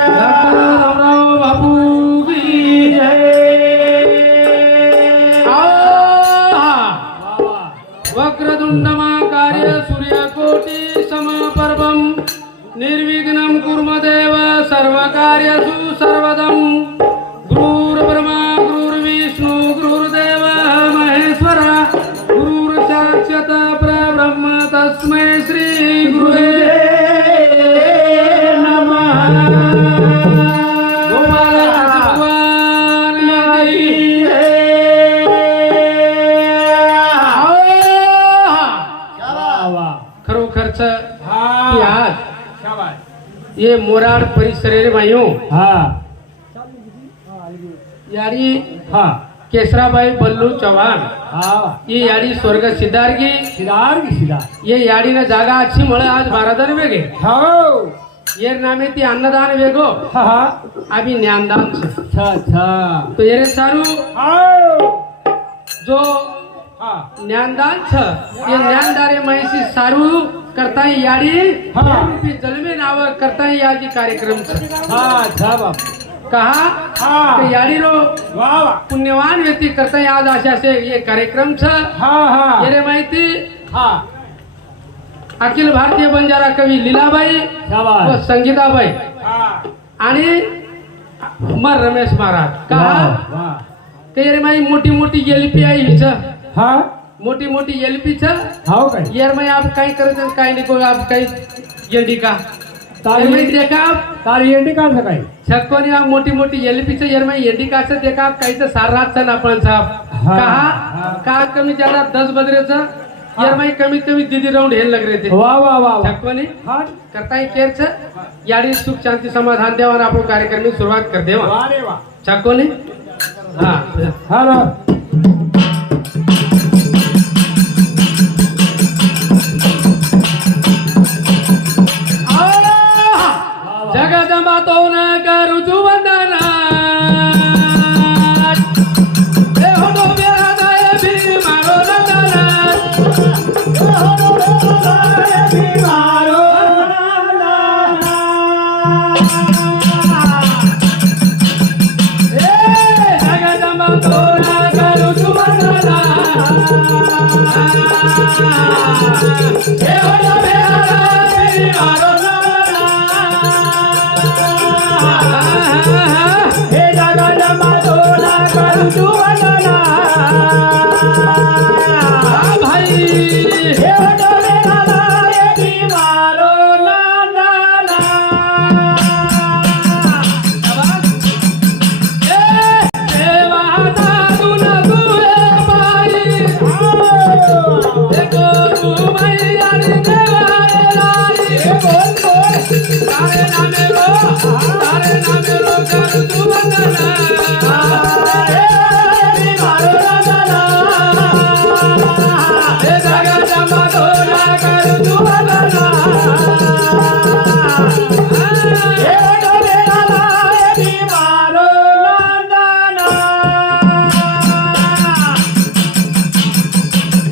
रामराव बापू की जय। वक्रतुंड महाकाय सूर्यकोटि समप्रभं निर्विघ्नं कुरु देव सर्वकार्येषु सर्वदं। गुरुर्ब्रह्मा गुरुर्विष्णु गुरुर्देव महेश्वर गुरुर्साक्षात् परब्रह्म तस्मै श्री गुरुवे ये मोराड परिसर रे भाइयों। यारी केसराबाई बल्लू चौहान ये याडी स्वर्ग सिद्धार्गी ये याडी ना जागा अच्छी मळे आज बारादान वेगे ये नामे ती अन्नदान वेगो अभी ज्ञानदान तो ये सारू जो ज्ञानदान छ ये ज्ञानदारे माहिती सारू करता ही याडी जलमे नाव करता ही यादी कार्यक्रम कहा कि याडी रो पुण्यवान व्यक्ति करता ही आज आशा से ये कार्यक्रम ये रे माहिती अखिल भारतीय बंजारा कवी लीलाबाई व संगीताबाई आणि उमर रमेश महाराज कहा कि रे माही मोठी मोठी एलपी आई हिच मोठी मोठी एलपी यार मैं आप काही करत काही निको आप काही गेंडी का तारी देखा तारी एंडी का सकाळी छक्कोनी आप मोठी मोठी एलपी यार मैं एंडी का से देखा आप काही सार रात सन आपण साहब कहा का कमी ज्यादा 10 बदरेच यार मैं कमी कमी दीदी राउंड हेल लग रहे थे वाह वाह वाह छक्कोनी करता ही केर छ याडी सुख शांति समाधान देवा और आपण कार्यक्रम में शुरुआत कर देवा अरे वाह छक्कोनी हां हेलो जगदंबा तो न करू जुवंदना ए हो तो मेरा दाय भी मारो नंदना ए हो तो मेरा दाय भी मारो नंदना ए जगदंबा तो न करू जुवंदना ए हो तो मेरा दाय भी मारो हे जगदंबा तोला करू जुवंदना भाई हे तो मेरा दाय भी मारो नंदना ए देवा दादू न तुए पाई देखो तू मैया रे देवा लाई बोल बोल तारे नामे रो करू जुवंदना हे मारो नंदना हे जगदंबा तोला करू जुवंदना हे तो मेरा दाय भी मारो नंदना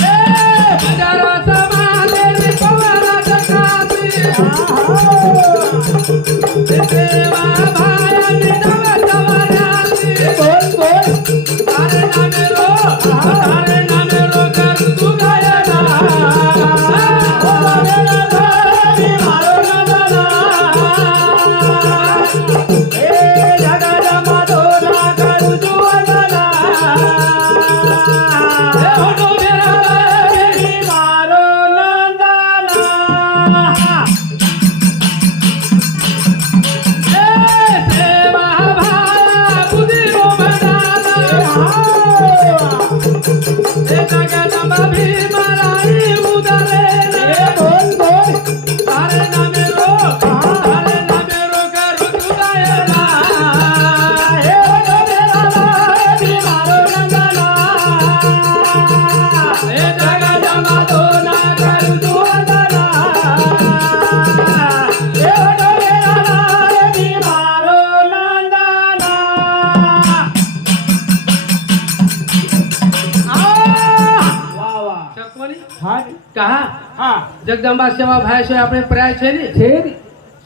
हे बजारा समाले रे पवरा जकाती देवा भाया निदव तवराती बोल बोल तारे नामे रो कर तू गायना मेरा दाय भी मारो नंदना ए जगदंबा तोला करू जुवंदना ए हो तो मेरा दाय भी मारो नंदना सेवा भाया बुद्धि रो बनाना जगदंबा भी मराई उदरे बोल बोल तारे नामे रो कर तू गायना हे तो मेरा दाय भी मारो नंदना हे जगदंबा तोला करू जुवंदना हे तो मेरा दाय भी मारो नंदना वाह वाह चकमनी कहा जगदंबा सेवा भाई से अपने पर्याय छे ने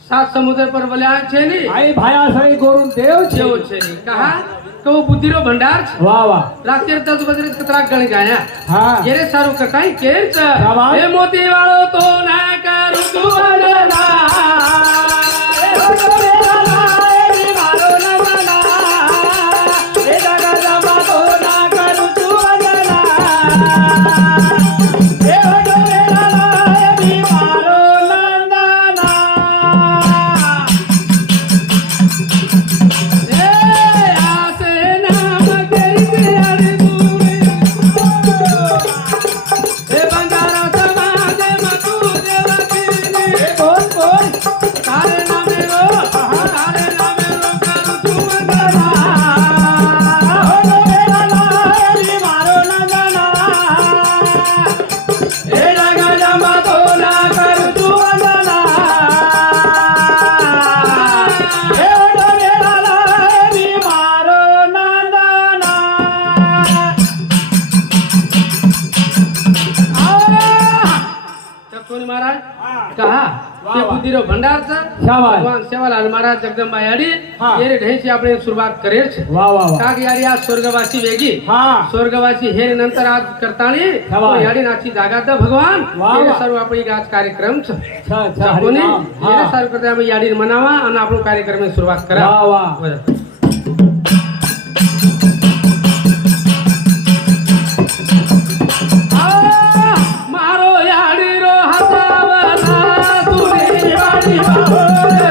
सात समुद्र पर बल्या छे नी आई भाया सही करून देव छे देव छे नी कहा तो बुद्धिरो भंडार छे वाह वाह रात्रि 10 बजे कतरा गण गाया हाँ येरे सारू ककाई केर छ बात? ए मोती वाळो तो ना करू दुवलना ए हो मेरा लाए मारो ना ए जगा जमा तो ना करू दुवलना ए हो मेरा लाए मारो नंदना ए आसे नाम करी अरे दूरे ए बंजारा समाज मधु देवती ए बोल तारे नामे रो करू तुमंगला हो मेरा लाए मारो नंदना ए लगा जमा तो ना करू तुमंगला ए हो मेरा लाए मारो नंदना चकोनी महाराज कहा ते बुद्धिरो भंडार छ शाबाश. भगवान सेवालाल महाराज जगदंबा याडी हा. येरे ढेची આપણે सुरुवात करेल છે वाह वाह वाह काग याडी आज स्वर्गवासी वेगी हाँ स्वर्गवासी हे नंतर आज करताळी शाबाश. याडी नाची जागा द भगवान वाह, येरे वाह. सर्व आपली आज कार्यक्रम छ अच्छा अच्छा चकोनी हरिनाम. येरे हाँ सर्व करते आम्ही याडी मनावा आणि આપણો कार्यक्रम सुरुवात करा वाह वाह मारो याडी रो हातावला तुरी वाडी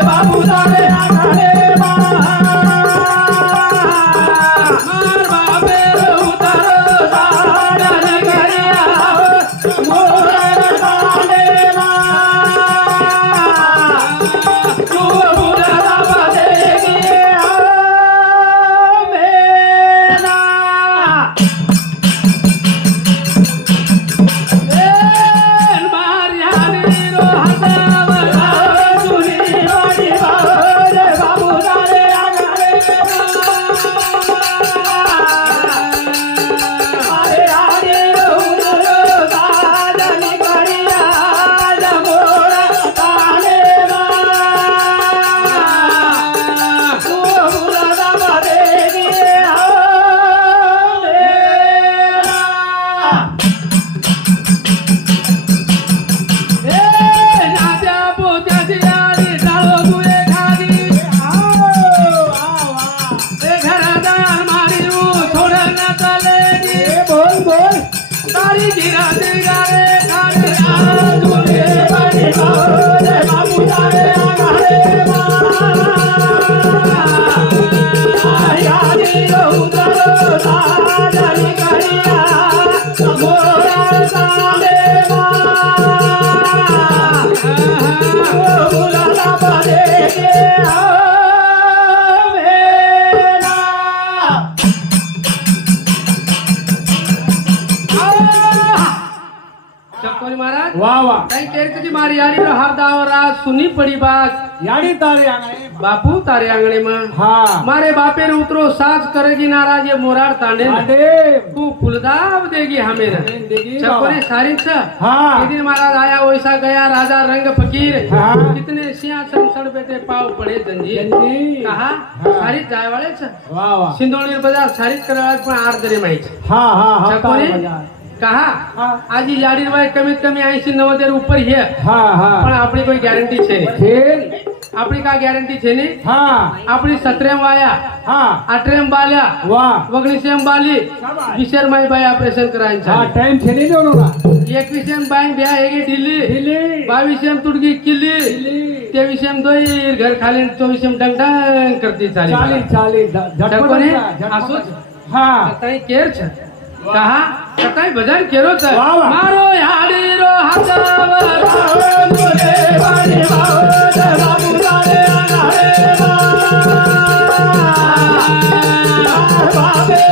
बाबू तारे आघाडे मार बाबे उतारो साडन गरिया मोर साडे तू बुला बदे गिया मेना चकोरी महाराज वाह वाह कई केर कजी मारी याडी रो हर दावरा सुनी पड़ी बात याडी तारे आंगणे बापू तारे आंगणे में हाँ मारे बापे रे उतरो साज करेगी नाराज ये मोरार तांडे अरे तू फुलदाव देगी हमें न देगी चकोरी सारी छ हाँ एक दिन महाराज आया वैसा गया राजा रंग फकीर हाँ। कितने सिंहासन सड़ बैठे पाव पड़े जंजीर जंजीर। कहा हाँ। सारी जाय वाले छ वाह वाह सिंदोणी बाजार सारी करवाळ पण आरदरे माई छ हाँ हाँ हाँ चकोरी तारे बाजार. कहा हाँ. आज याडी वय कमीत कमी 80-90 ऊपर है हाँ पण हाँ આપણી કોઈ ગેરંટી છે નહીં खेल આપણી કા ગેરંટી છે નહીં हाँ આપણી 17 વાયા हाँ 18 બાલ્યા वाह 19 બાલી शाबाश. 20 माई बाई ऑपरेशन करायन हाँ છે टाइम खेले दोनों ना 21 बाई ब्याह हेगी ढिल्ली दिल्ली 22 तुडगी किल्ली दिल्ली 23 दोई घर खाली 24 डंग डंग करती चाली चालीस चालीस चकोरी झटपट आसो हाँ कताई केर छ कहा कताई भजन केरो छ वाह, वाह. मारो याडी रो हातावर मोरे बाणी बावत बाबू तारे आघाडे बाबे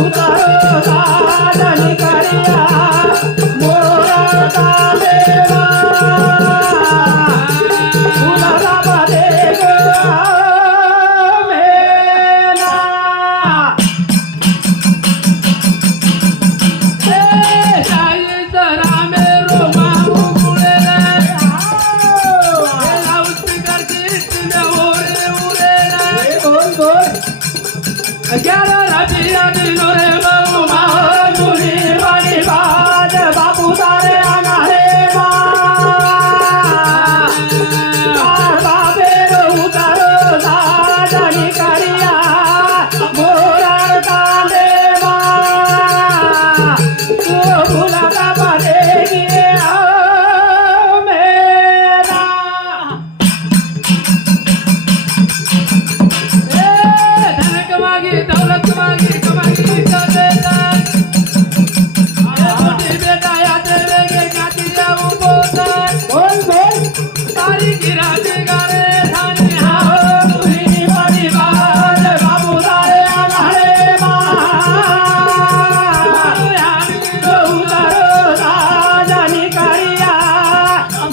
उतारो साडन गरिया मोर ताले फुलदा बदे मेना ए साई तरा मेरो माऊ गुळे ग्यारह रबिया दिनो रे बहु माहुरी वाली बात बाबू तारे आना रे बाबे उतारो साजनी करिया मोरा ताले तू भूला बनेगी मेरा धन कमागी दौलत कमागी कमागी देगा मोटी बेटा या देवेगे जाति जाऊं बोल बोल तारी गिरा देगा रे धानी माहुरी वाली बात बाबू तारे आना रे उतारो साजनी करिया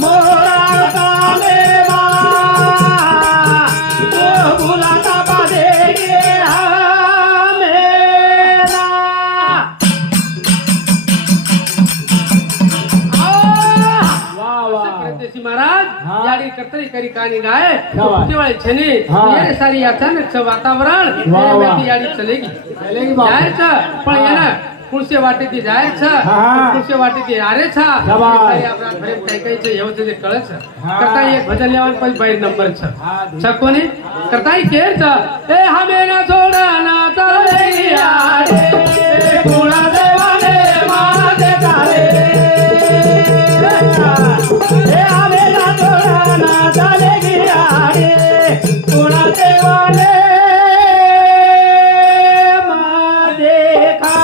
मोरा ताले तू भूला बनेगी मेरा परदेशी महाराज हाँ। याडी कतरी करी कानी गाय क्या बात? वाली छनी हाँ। ये सारी अचानक वातावरण वाह, वाह. याडी चलेगी चलेगी बाबा. जायचं पण हाँ. ये ना पुढच्या वाटेती जायचं हाँ. पुढच्या वाटेती आरेच हा क्या बात? सारी आपला घरे काही काही येवचं ते कळच हाँ. करता एक भजन लेवान पण बाई नंबर छ हाँ. कोणी करता केर छ ए हमें ना छोड़ना चलेगी यारे गुणा देवाने माते तारे आवेला तोरा ना चलेगी आरे गुणा देवाने देखा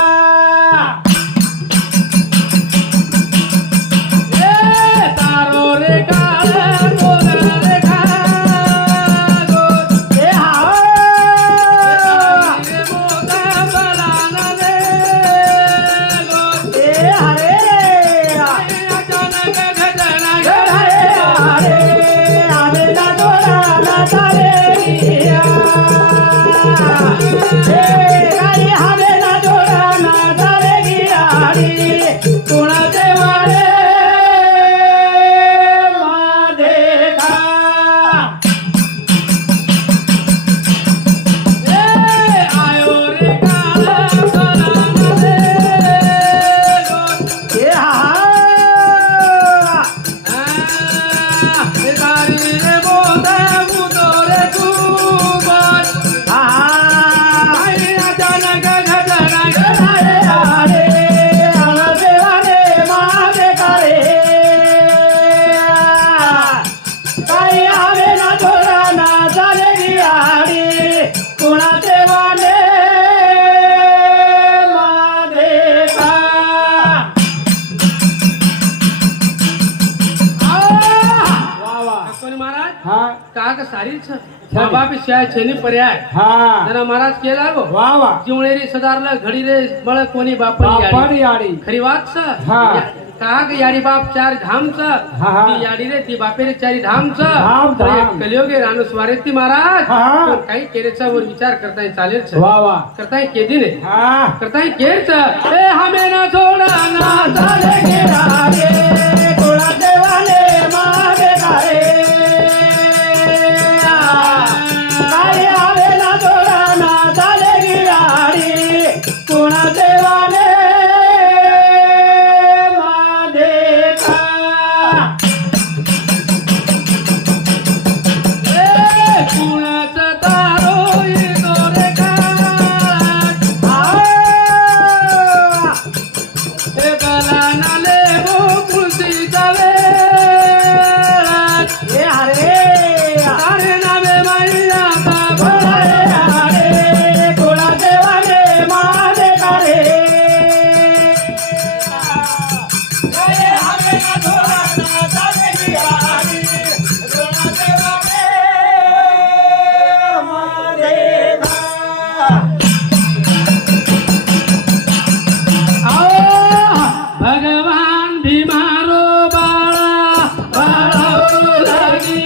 तारो रे काला गोरा रे कागो ए हा रे मोता बलाना रे गो ए हरे अचानक घटना हरे हरे आवेला तोरा ना चलेगी गाई आवेला तोरा ना चलेगी आरी गुणा देवाने देखा आयो रे काला बलाना रे गो ए हा तारी रे मोता मुदो रे तू बोल हा अचानक घटना हरे हरे आला देवाने माते करे काही आवेला तोरा ना चलेगी आरी गुणा देवाने देखा कोणी महाराज हा का सारीच बाबा पिशा छेनी पर्याय हा जरा महाराज केला गो वा वा जिवळेरी सदारला घडी रे मळ कोणी बापन बापन याडी खरी वाट स हा. काग याडी बाप चार धाम च हा. ती याडी रे ती बापेरे चारी धाम च धाम, धाम. कलियोगे रानू स्वारेती महाराज हा. पण काही केरेचा वर विचार करताय चालेल छ वा वा करताय केदी ने हा करताय केर च ए हमें ना छोड़ा ना चलेगी आरी गुणा देवाने माते करे काही आवेला तोरा ना चलेगी आरी गुणा देवाने देखा ए कुणाचा तारो येतो रे काळ ए बला नाले गो कुळशीचा वेळात ए हरे तारे नावे मैया का हरे हरे गुणा देवाने माते करे आवेला तोरा ना चलेगी आरी गुणा देवाने देखा भगवान भीमारो बाळा बाळा लगी